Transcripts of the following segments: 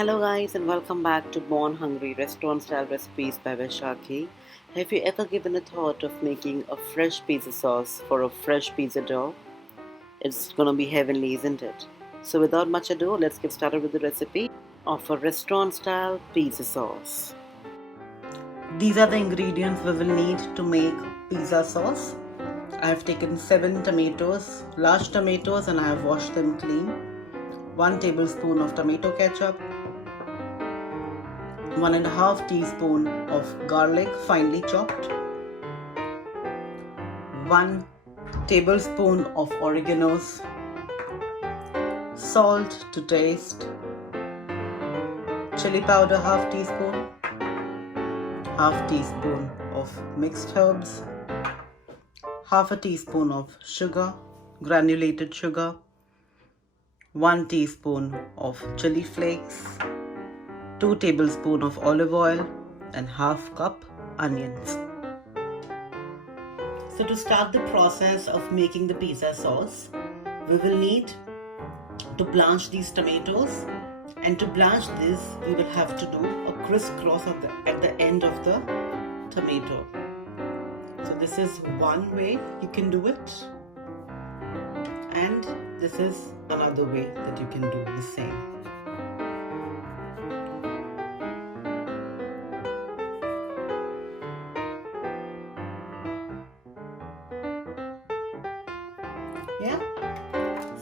Hello guys and welcome back to Born Hungry Restaurant Style Recipes by Vaishakhi. Have you ever given a thought of making a fresh pizza sauce for a fresh pizza dough? It's gonna be heavenly, isn't it? So without much ado, let's get started with the recipe of a restaurant style pizza sauce. These are the ingredients we will need to make pizza sauce. I have taken 7 tomatoes, large tomatoes, and I have washed them clean. 1 tablespoon of tomato ketchup, 1.5 teaspoon of garlic finely chopped, 1 tablespoon of oreganos, salt to taste, chili powder half teaspoon, half teaspoon of mixed herbs, half a teaspoon of sugar, granulated sugar, 1 teaspoon of chili flakes, 2 tablespoons of olive oil, and half cup onions. So to start the process of making the pizza sauce, we will need to blanch these tomatoes, and to blanch this we will have to do a crisscross at the end of the tomato. So this is one way you can do it, and this is another way that you can do the same. Yeah,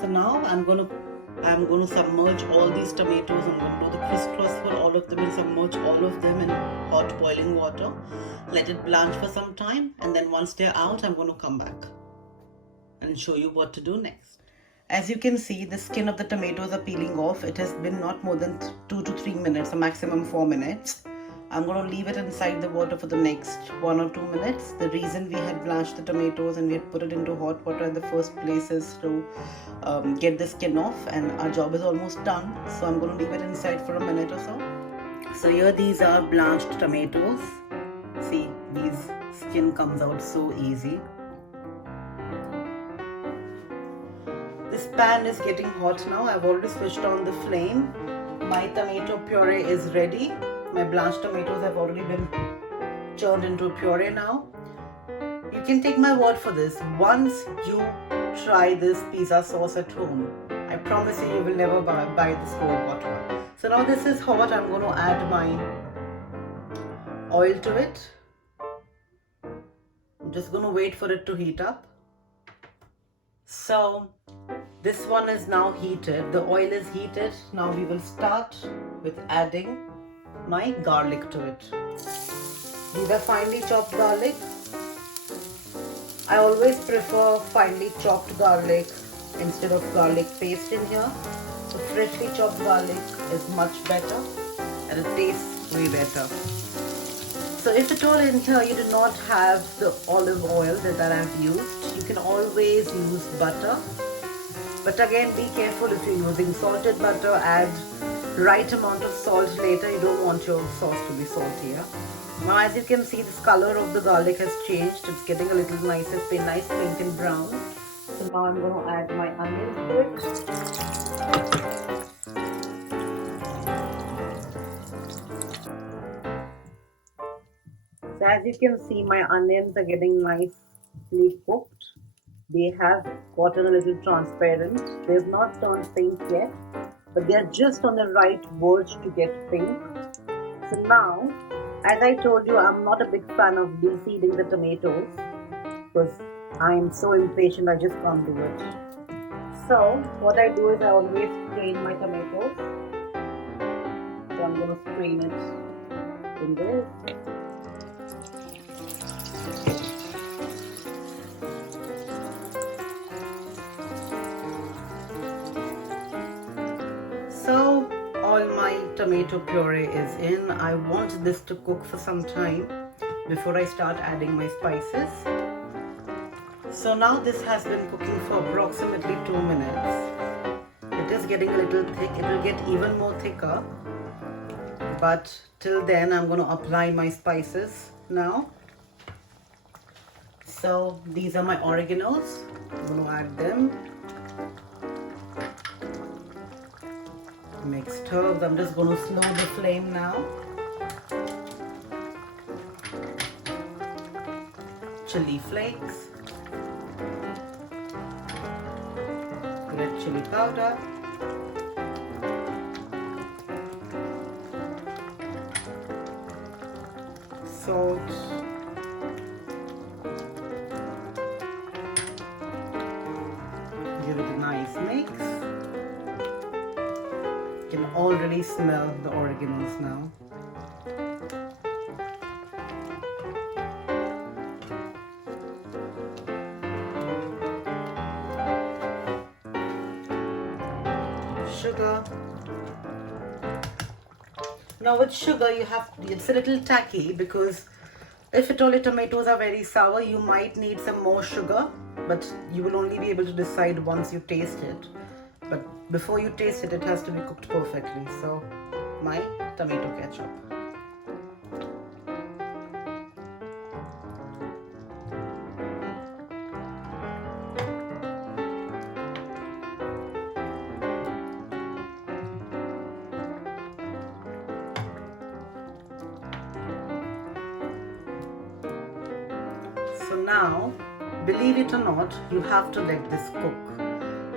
so now I'm going to submerge all these tomatoes. I'm going to do the crisscross for all of them and submerge all of them in hot boiling water. Let it blanch for some time, and then once they're out, I'm going to come back and show you what to do next. As you can see, the skin of the tomatoes are peeling off. It has been not more than 2 to 3 minutes, a maximum 4 minutes. I'm going to leave it inside the water for the next 1 or 2 minutes. The reason we had blanched the tomatoes and we had put it into hot water in the first place is to get the skin off, and our job is almost done. So I'm going to leave it inside for a minute or so. So here these are blanched tomatoes. See, these skin comes out so easy. This pan is getting hot now. I've already switched on the flame. My tomato puree is ready. My blanched tomatoes have already been churned into a puree now. You can take my word for this. Once you try this pizza sauce at home, I promise you will never buy the store-bought one. So now this is hot. I'm going to add my oil to it. I'm just going to wait for it to heat up. So this one is now heated. The oil is heated. Now we will start with adding my garlic to it. These are finely chopped garlic. I always prefer finely chopped garlic instead of garlic paste in here. So freshly chopped garlic is much better and it tastes way better. So if at all in here you do not have the olive oil that I've used, you can always use butter. But again, be careful if you're using salted butter. Add right amount of salt later. You don't want your sauce to be saltier. Now as you can see, this color of the garlic has changed. It's getting a little nicer. It's been nice pink and brown. So now I'm going to add my onions to it. So as you can see, my onions are getting nicely cooked. They have gotten a little transparent. They've not turned pink yet, but they are just on the right verge to get pink. So now, as I told you, I'm not a big fan of de-seeding the tomatoes because I am so impatient, I just can't do it. So what I do is I always strain my tomatoes. So I'm going to strain it in this. So all my tomato puree is in. I want this to cook for some time before I start adding my spices. So now this has been cooking for approximately 2 minutes. It is getting a little thick. It will get even more thicker. But till then I'm going to apply my spices now. So these are my oreganos. I'm going to add them. Mixed herbs. I'm just going to slow the flame now. Chili flakes. Red chili powder. Salt. Give it a nice mix. You can already smell the oreganos now. Sugar. Now with sugar it's a little tacky because if at all your tomatoes are very sour, you might need some more sugar, but you will only be able to decide once you taste it. But before you taste it, it has to be cooked perfectly. So my tomato ketchup. So now, believe it or not, you have to let this cook.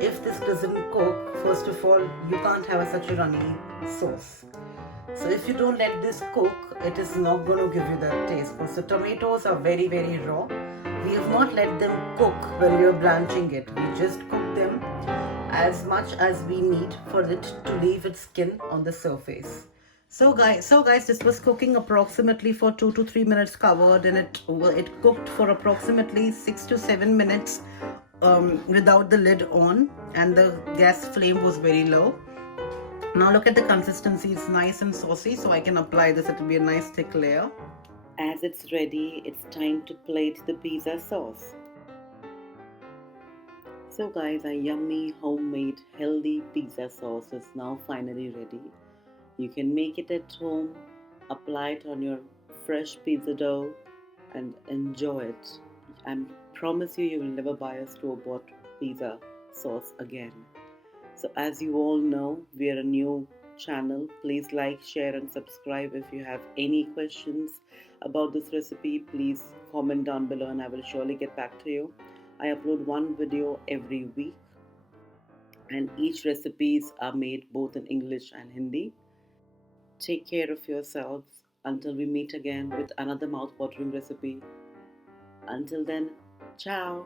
If this doesn't cook, first of all, you can't have such a runny sauce. So if you don't let this cook, it is not going to give you that taste, because the tomatoes are very, very raw. We have not let them cook when we are blanching it. We just cook them as much as we need for it to leave its skin on the surface. So guys, this was cooking approximately for 2 to 3 minutes covered, and it cooked for approximately 6 to 7 minutes without the lid on, and the gas flame was very low. Now look at the consistency, it's nice and saucy, so I can apply this. It will be a nice thick layer. As it's ready, it's time to plate the pizza sauce. So guys, our yummy homemade healthy pizza sauce is now finally ready. You can make it at home, apply it on your fresh pizza dough, and enjoy it. I promise you will never buy a store-bought pizza sauce again. So as you all know, we are a new channel. Please like, share and subscribe. If you have any questions about this recipe, please comment down below and I will surely get back to you. I upload one video every week, and each recipes are made both in English and Hindi. Take care of yourselves until we meet again with another mouth-watering recipe. Until then, ciao!